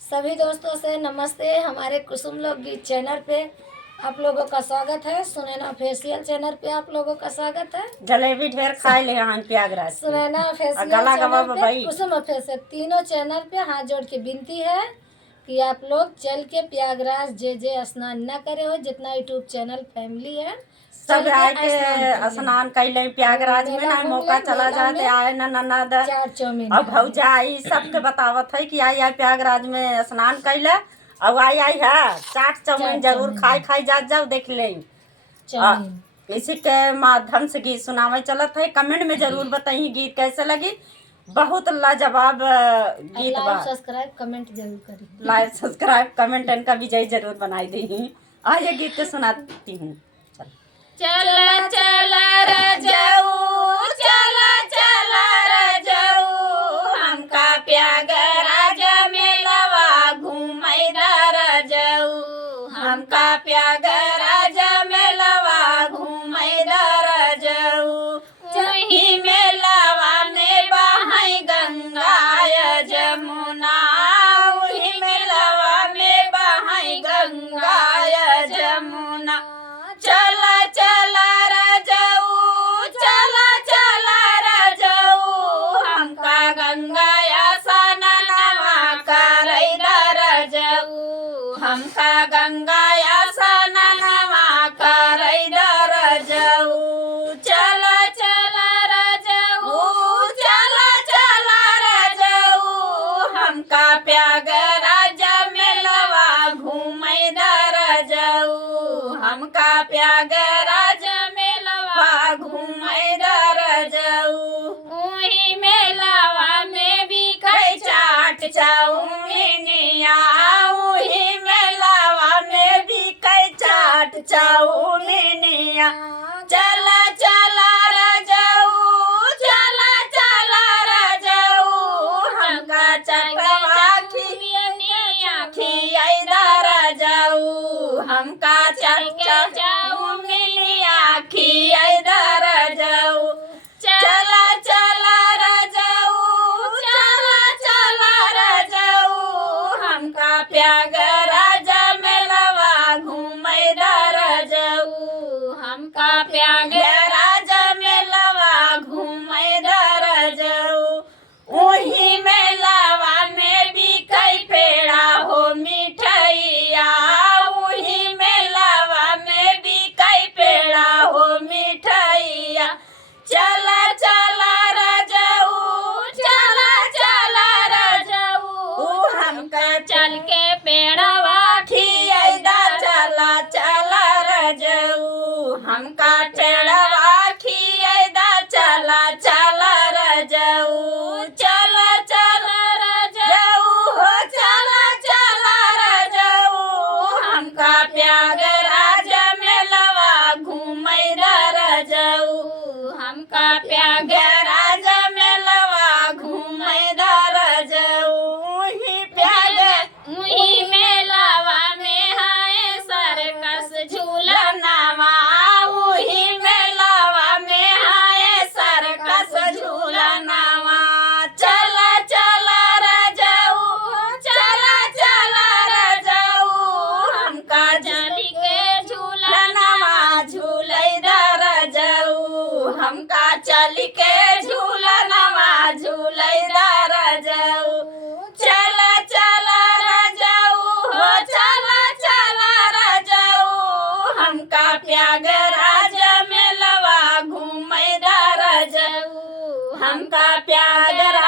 सभी दोस्तों से नमस्ते। हमारे कुसुम लोकगीत चैनल पे आप लोगों का स्वागत है। सुनैना फेशियल चैनल पे आप लोगों का स्वागत है। जलेबी ढेर खाए ले हम प्रयागराज की। सुनैना फेशियल गला गवा चैनल पे, भाई कुसुम फेशियल, तीनों चैनल पे हाथ जोड़ के विनती है कि आप लोग चल के प्रयागराज जे स्नान न करे हो। जितना यूट्यूब चैनल फैमिली है सब चल आए के के स्नान कैले प्रयागराज में ना मौका चला जाते आए ना ननद चाट चौमीन और भौजाई सबके बतावत है कि आई प्रयागराज में स्नान कैले और आई है चाट चौमीन जरूर खाई जाओ देख ले। इसी के माध्यम से गीत सुनावे चलत है। कमेंट में जरूर बताइए गीत कैसे लगी। बहुत लाजवाब गीत बा। सब्सक्राइब कमेंट जरूर करिए। लाइक सब्सक्राइब कमेंट इनका विजय जरूर बनाई दी। आइए गीत को सुनाती हूँ। चला चला रजाऊ, चला चला रजाऊ, हमका प्रयागराज मेलवा घूमैदा रजाऊ, हमका प्रयागराज मेलवा घूमैदा रजाऊ। वही मेलवा में बहै गंगा जमुना, वही मेलवा में बहै गंगा जमुना। चला चला रजाऊ, चला चला रजाऊ, हमका गंगा स्नानवा करैदा रजाऊ, हमका गंगा स्नानवा करैदा रजाऊ। चला चला रजाऊ, चला चला रजाऊ, हमका प्रयागराज मेलवा घूमैदा रजाऊ, हमका प्रयागराज मेलवा घूमैदा रजाऊ। वही मेलवा में बिकै चाट चौमीनिया, वही मेलवा में बिकै चाट चौमीनिया। चला चला रजाऊ, चला चला रजाऊ, हमका चटवा खियैदा रजाऊ, हमका चौमीनिया खियैदा रजाऊ। चला चला रजाऊ, चला चला रजाऊ, हमका प्रयागराज मेलवा घूमैदा रजाऊ, हमका प्रयागराज मेलवा घूमैदा रजाऊ। वही मेलवा में बिकै पेड़ा हो मिठैया, वही मेलवा में बिकै पेड़ा हो मिठैया। चला चला रजाऊ, चला चला रजाऊ, हमका चल के पेड़वा खियैदा। चला चला रजाऊ, हमका पेड़वा खियैदा। चला चला रजाऊ, चला चला रजाऊ, हो चला चला रजाऊ, हमका प्रयागराज मेलवा घूमैदा रजाऊ, हमका प्रयागराज मेलवा घूमैदा रजाऊ। वही मेलवा में है सर्कस झूलनवा, वही मेलवा में है सर्कस झूलनवा। चला चला रजाऊ, चला चला रजाऊ, हमका जाली के झूलनवा झूलैदा रजाऊ, हमका चली के झूलनवा झूलैदा रजाऊ। चला चला रजाऊ, हो चला चला रजाऊ, हमका प्रयागराज मेलवा घूमैदा रजाऊ, हमका प्रयागराज